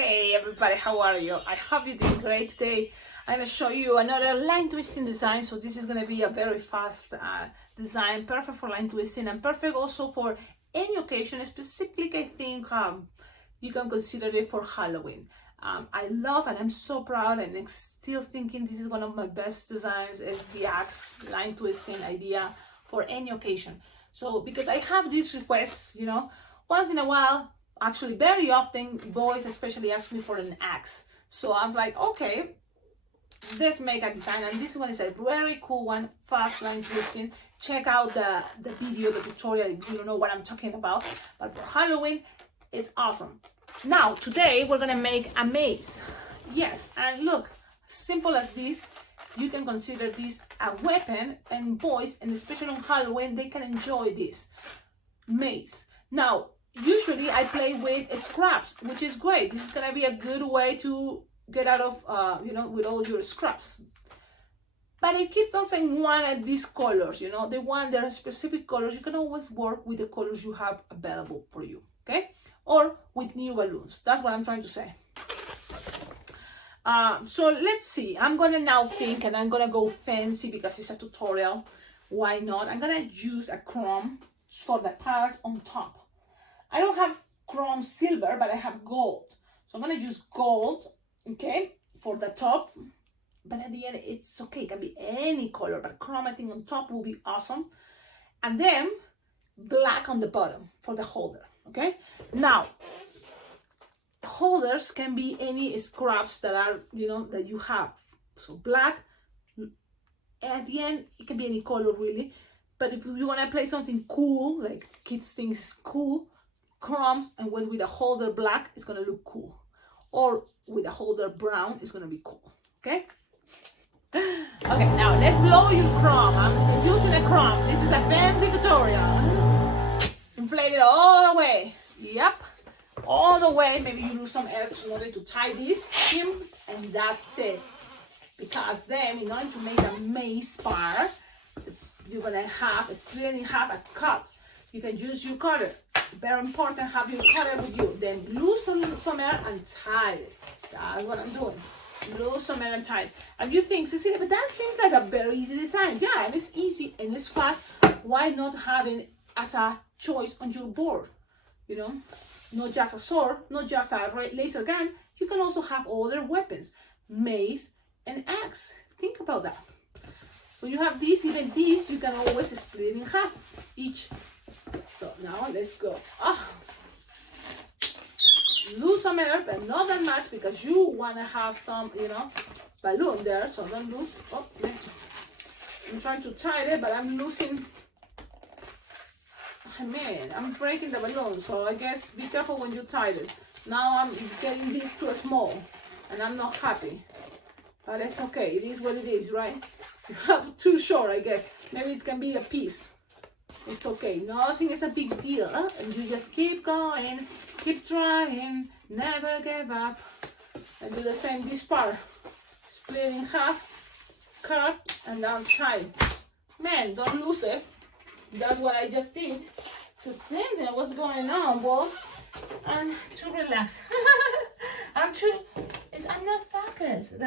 Hey everybody, how are you? I hope you're doing great today. I'm going to show you another line twisting design. So this is going to be a very fast design, perfect for line twisting and perfect also for any occasion. Specifically, I think you can consider it for Halloween. I love and I'm so proud and I'm still thinking this is one of my best designs is the axe line twisting idea for any occasion. So because I have these requests, once in a while, actually very often, boys especially ask me for an axe. So I was like, okay, let's make a design. And this one is a very cool one, fast line twisting. Check out the video, the tutorial if you don't know what I'm talking about. But for Halloween, it's awesome. Now, today we're gonna make a mace. Yes, and look, simple as this, you can consider this a weapon, and boys, and especially on Halloween, they can enjoy this mace. Now, usually I play with scraps, which is great. This is gonna be a good way to get out of, with all your scraps. But if kids don't want these colors, they want their specific colors, you can always work with the colors you have available for you, okay? Or with new balloons. That's what I'm trying to say. So let's see. I'm gonna now think, and I'm gonna go fancy because it's a tutorial. Why not? I'm gonna use a chrome for the part on top. I don't have chrome silver, but I have gold. So I'm gonna use gold, okay, for the top. But at the end, it's okay. It can be any color, but chrome, I think, on top will be awesome. And then black on the bottom for the holder, okay? Now, holders can be any scraps that are, that you have. So black, at the end, it can be any color really. But if you want to play something cool, like kids think is cool, chromes, and when with a holder black, it's going to look cool. Or with a holder brown, it's going to be cool, okay? Okay, now let's blow your chrome. I'm using a chrome. This is a fancy tutorial. Inflate it all the way. Yep, all the way. Maybe you lose some air in order to tie this, and that's it. Because then, in order to make a mace part, you're gonna have split in half a cut. You can use your cutter. Very important, have your cutter with you. Then lose some air and tie it. That's what I'm doing. Lose some air and tie it. And you think, Cecilia, but that seems like a very easy design. Yeah, and it's easy and it's fast. Why not having it as a choice on your board? Not just a sword, not just a laser gun. You can also have other weapons, mace and axe. Think about that. When you have this, even this, you can always split in half each. So now let's go. Lose some air, but not that much because you want to have some, balloon there. So don't lose. Oh, I'm trying to tie it, but I'm losing. Man, I'm breaking the balloon. So I guess be careful when you tie it. Now I'm getting this too small, and I'm not happy. But it's okay. It is what it is, right? You have too short, I guess. Maybe it can be a piece. It's okay. Nothing is a big deal. And you just keep going, keep trying, never give up. And do the same this part. Split in half, cut, and now tie. Man, don't lose it. That's what I just did. Cecilia, what's going on, boy? I'm too relaxed. I'm not focused.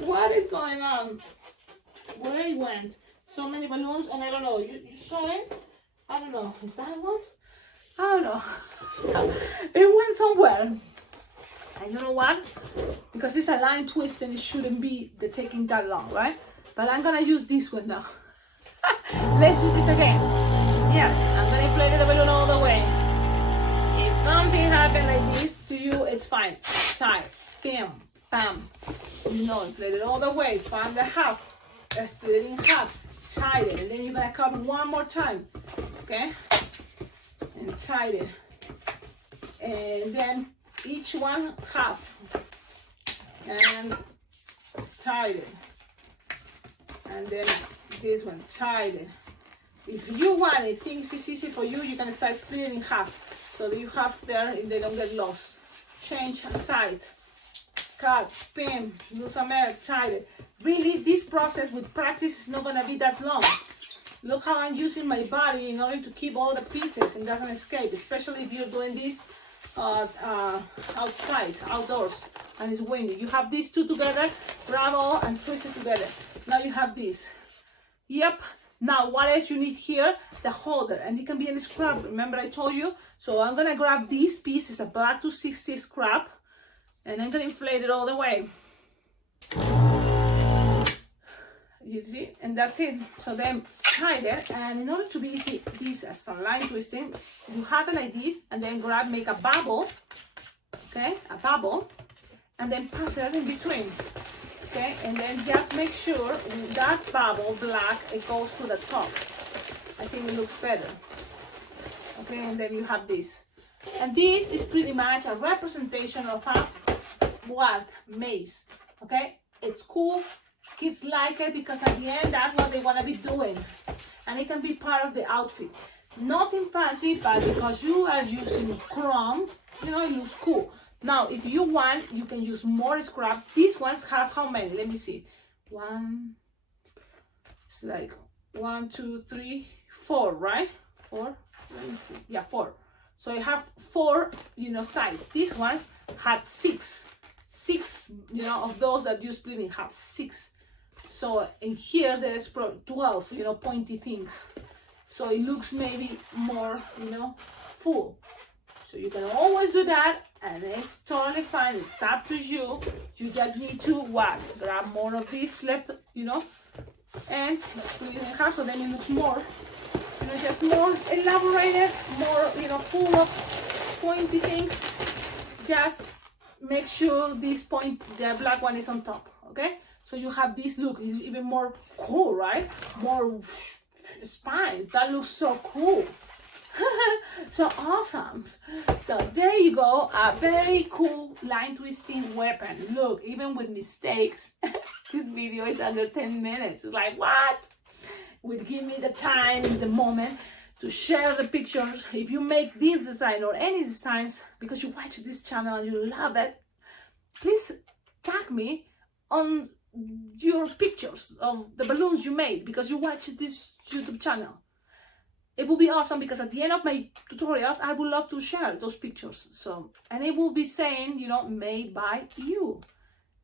What is going on? Where it went? So many balloons, and I don't know. You saw it? I don't know. Is that one? I don't know. It went somewhere. And you know what? Because it's a line twist and it shouldn't be taking that long, right? But I'm gonna use this one now. Let's do this again. Yes, I'm gonna inflate the balloon all the way. If something happened like this to you, it's fine. Tie, bam, bam. Inflate it all the way. Find the half. Split it in half. Tie it, and then you're gonna cut one more time, okay? And tie it, and then each one half, and tie it, and then this one tie it. If you want it, things is easy for you, you can start splitting in half, so that you have there and they don't get lost. Change side, cut, spin, do some air, tie it. Really, this process with practice is not gonna be that long. Look how I'm using my body in order to keep all the pieces and doesn't escape, especially if you're doing this outside, outdoors, and it's windy. You have these two together, grab all and twist it together. Now you have this. Yep. Now what else you need here? The holder, and it can be in the scrap. Remember I told you? So I'm gonna grab this piece. It's a black 260 scrap, and I'm gonna inflate it all the way. You see, and that's it. So then tie it, and in order to be easy, this as a line twisting, you have it like this, and then make a bubble, okay, a bubble, and then pass it in between, okay, and then just make sure that bubble black, it goes to the top. I think it looks better, okay, and then you have this, and this is pretty much a representation of a what? Mace, okay, it's cool. Kids like it because at the end that's what they want to be doing, and it can be part of the outfit. Nothing fancy, but because you are using chrome, you know, it looks cool. Now if you want, you can use more scraps. These ones have how many? Let me see. One, it's like 1, 2, 3, 4, right? 4. Let me see. Yeah, 4. So you have 4, you know, size. These ones had 6, you know, of those that you split in half. 6. So in here there is 12, you know, pointy things. So it looks maybe more, you know, full. So you can always do that, and it's totally fine. It's up to you. You just need to what? Grab more of this left, you know, and split it in half, so then it looks more, you know, just more elaborated, more, you know, full of pointy things. Just make sure this point, the black one, is on top, okay? So you have this look. It's even more cool, right? More spines. That looks so cool. So awesome. So there you go. A very cool line twisting weapon. Look, even with mistakes, this video is under 10 minutes. It's like, what? Would give me the time, the moment to share the pictures. If you make this design or any designs because you watch this channel and you love it, please tag me on your pictures of the balloons you made because you watch this YouTube channel. It will be awesome because at the end of my tutorials I would love to share those pictures. So, and it will be saying, you know, made by you,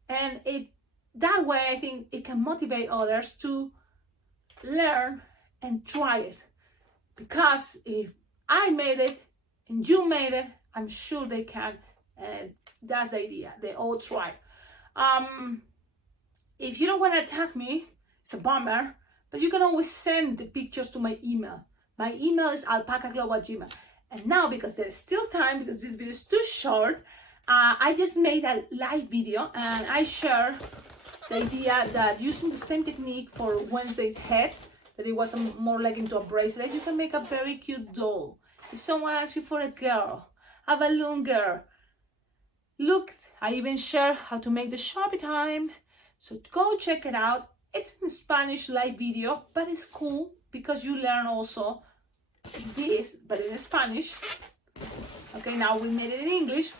and it that way I think it can motivate others to learn and try it, because if I made it and you made it, I'm sure they can, and that's the idea. They all try. If you don't want to tag me, it's a bummer, but you can always send the pictures to my email. My email is alpacaglow@gmail.com. And now, because there's still time, because this video is too short, I just made a live video and I share the idea that using the same technique for Wednesday's head, that it was more like into a bracelet, you can make a very cute doll. If someone asks you for a girl, a balloon girl, look, I even share how to make the Sharpie time. So go check it out. It's in Spanish live video, but it's cool because you learn also this, but in Spanish. Okay, now we made it in English.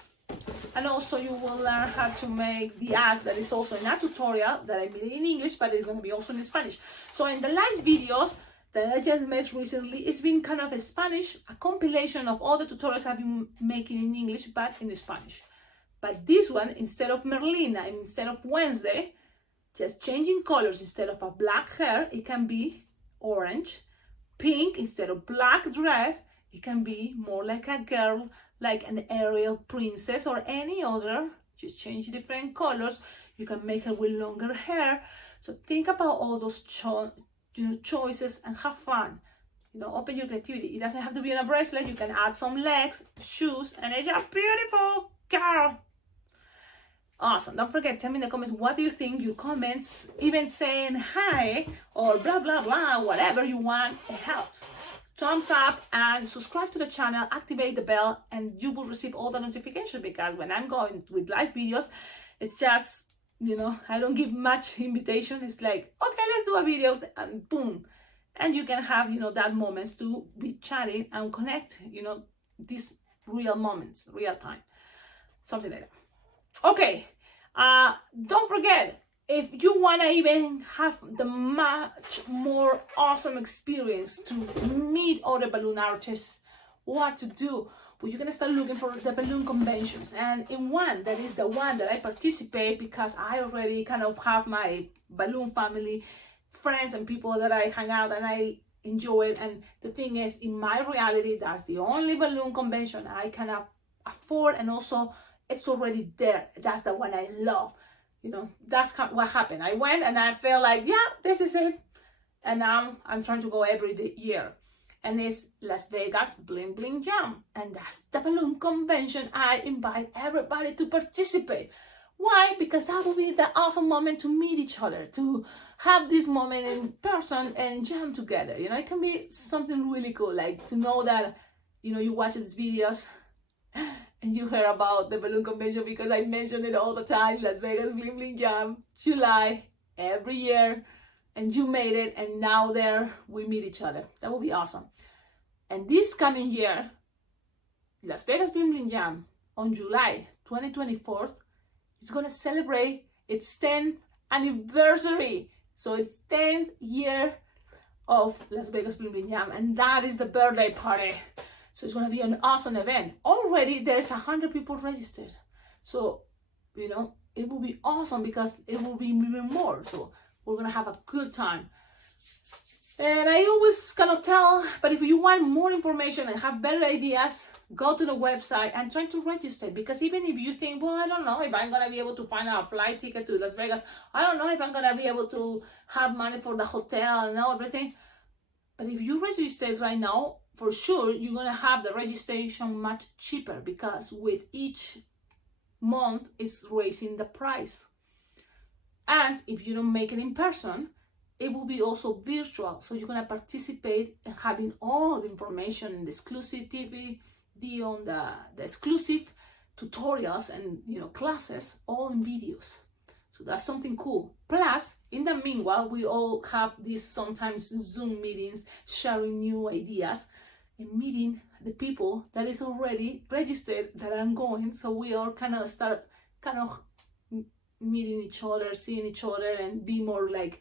And also you will learn how to make the axe, that is also in a tutorial that I made in English, but it's going to be also in Spanish. So in the last videos that I just made recently, it's been kind of a Spanish, a compilation of all the tutorials I've been making in English, but in Spanish. But this one, instead of Merlina and instead of Wednesday, just changing colors. Instead of a black hair, it can be orange. Pink, instead of black dress, it can be more like a girl, like an Ariel princess or any other. Just change different colors. You can make her with longer hair. So think about all those choices and have fun. You know, open your creativity. It doesn't have to be on a bracelet. You can add some legs, shoes, and it's a beautiful girl. Awesome. Don't forget, tell me in the comments, what do you think? Your comments, even saying hi or blah blah blah, whatever you want, it helps. Thumbs up and subscribe to the channel, activate the bell, and you will receive all the notifications, because when I'm going with live videos, it's just, you know, I don't give much invitation. It's like, okay, let's do a video, and boom. And you can have, you know, that moments to be chatting and connect, you know, these real moments, real time, something like that. Okay, don't forget, if you want to even have the much more awesome experience to meet other balloon artists what to do. But you're gonna start looking for the balloon conventions, and in one, that is the one that I participate, because I already kind of have my balloon family, friends and people that I hang out and I enjoy it. And the thing is, in my reality, that's the only balloon convention I can afford, and also it's already there. That's the one I love. You know, that's what happened. I went and I felt like, yeah, this is it. And now I'm trying to go every year. And it's Las Vegas Bling Bling Jam. And that's the balloon convention. I invite everybody to participate. Why? Because that will be the awesome moment to meet each other, to have this moment in person and jam together. You know, it can be something really cool, like to know that, you know, you watch these videos and you hear about the balloon convention, because I mention it all the time. Las Vegas Bling Bling Jam, July, every year, and you made it, and now there we meet each other. That will be awesome. And this coming year, Las Vegas Bling Bling Jam on July 2024, it's gonna celebrate its 10th anniversary. So it's 10th year of Las Vegas Bling Bling Jam, and that is the birthday party. So it's gonna be an awesome event. Already there's 100 people registered. So, you know, it will be awesome, because it will be even more. So we're gonna have a good time. And I always kind of tell, but if you want more information and have better ideas, go to the website and try to register. Because even if you think, well, I don't know if I'm gonna be able to find a flight ticket to Las Vegas, I don't know if I'm gonna be able to have money for the hotel and everything. But if you register right now, for sure, you're gonna have the registration much cheaper, because with each month it's raising the price. And if you don't make it in person, it will be also virtual. So you're gonna participate in having all the information and the exclusivity, on the exclusive tutorials and, you know, classes, all in videos. So that's something cool. Plus, in the meanwhile, we all have these sometimes Zoom meetings, sharing new ideas and meeting the people that is already registered that are going. So we all start meeting each other, seeing each other, and be more like,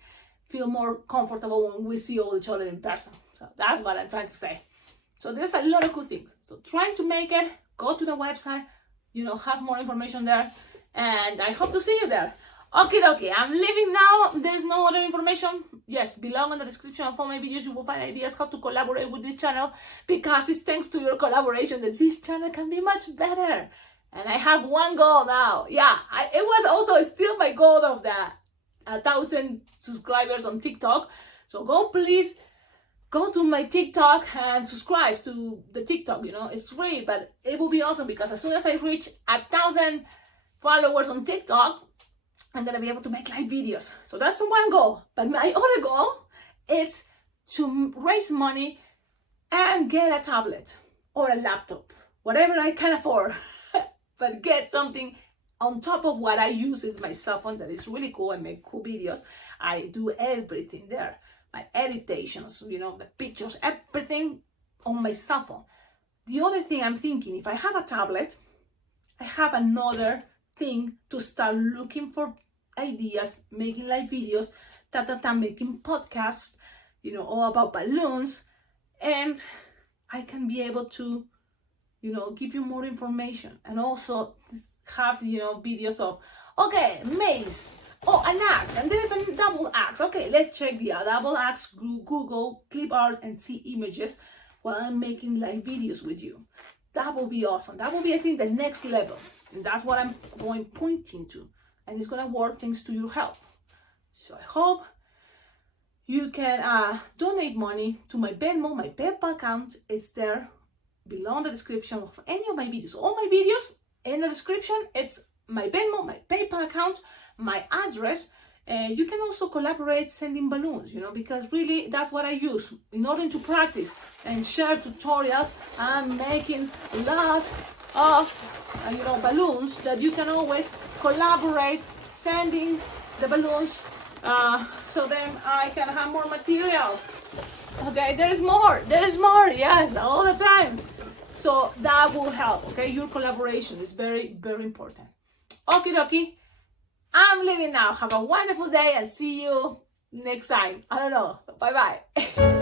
feel more comfortable when we see all each other in person. So that's what I'm trying to say. So there's a lot of cool things. So trying to make it, go to the website, you know, have more information there, and I hope to see you there. Okay, I'm leaving now. There's no other information. Yes, below in the description of all my videos, you will find ideas how to collaborate with this channel, because it's thanks to your collaboration that this channel can be much better. And I have one goal now. Yeah, it was also still my goal of the 1,000 subscribers on TikTok. So please go to my TikTok and subscribe to the TikTok. You know, it's free, but it will be awesome, because as soon as I reach 1,000 followers on TikTok, I'm gonna be able to make live videos. So that's one goal. But my other goal is to raise money and get a tablet or a laptop, whatever I can afford, but get something on top of what I use is my cell phone that is really cool. I make cool videos. I do everything there. My editations, you know, the pictures, everything on my cell phone. The other thing I'm thinking, if I have a tablet, I have another thing to start looking for ideas, making live videos, making podcasts, you know, all about balloons, and I can be able to, you know, give you more information, and also have, you know, videos of, okay, Mace, oh, an axe, and there's a double axe. Okay, let's check the double axe, Google, clip art, and see images while I'm making live videos with you. That will be awesome. That will be, I think, the next level. And that's what I'm pointing to. And it's going to work thanks to your help. So I hope you can donate money to my Venmo. My PayPal account is there below in the description of any of my videos. All my videos in the description, it's my Venmo, my PayPal account, my address. You can also collaborate sending balloons, you know, because really that's what I use in order to practice and share tutorials. I'm making a lot of, you know, balloons that you can always collaborate sending the balloons, so then I can have more materials. Okay, there's more, yes, all the time. So that will help, okay? Your collaboration is very, very important. Okie dokie. I'm leaving now. Have a wonderful day and see you next time. I don't know. Bye-bye.